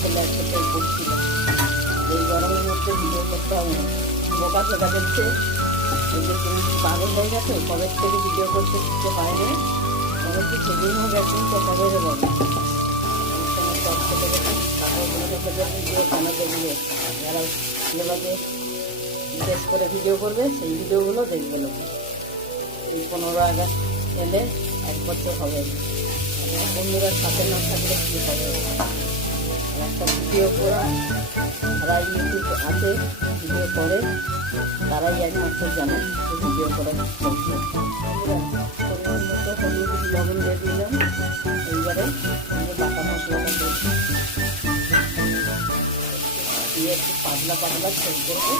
ছেলে একসাথে করছিল। এই গরমের মধ্যে ভিডিও করতে হবে না, বোকা চোখা দেখছে। তুমি পাগল হয়ে গেছে, কবে থেকে ভিডিও করতে শিখতে পারেনি, তবে কি সেদিন হোক একদিন চোখা বেড়ে বলো। সব ছেলে গেছে কাপড়গুলোকে ফেলে ভিডিও কেন দেখবে, যারা ছেলেবাকে বিশেষ করে ভিডিও করবে সেই ভিডিওগুলো দেখবে লোক। এই 15 আগস্ট এলে 1 বছর হবে, বন্ধুরা সাথে না থাকলে কী হবে। একটা ভিডিও করা, যারা ইউটিউব আছে ভিডিও করে তারাই একমাত্র জানে যে ভিডিও করে চলছে। পরিমাণ মতো হলুদ লবণ দিয়ে দিলাম। এইবারে বাটা মশলাটা দিয়ে একটু পাতলা পাতলা ছেড়ে করবো।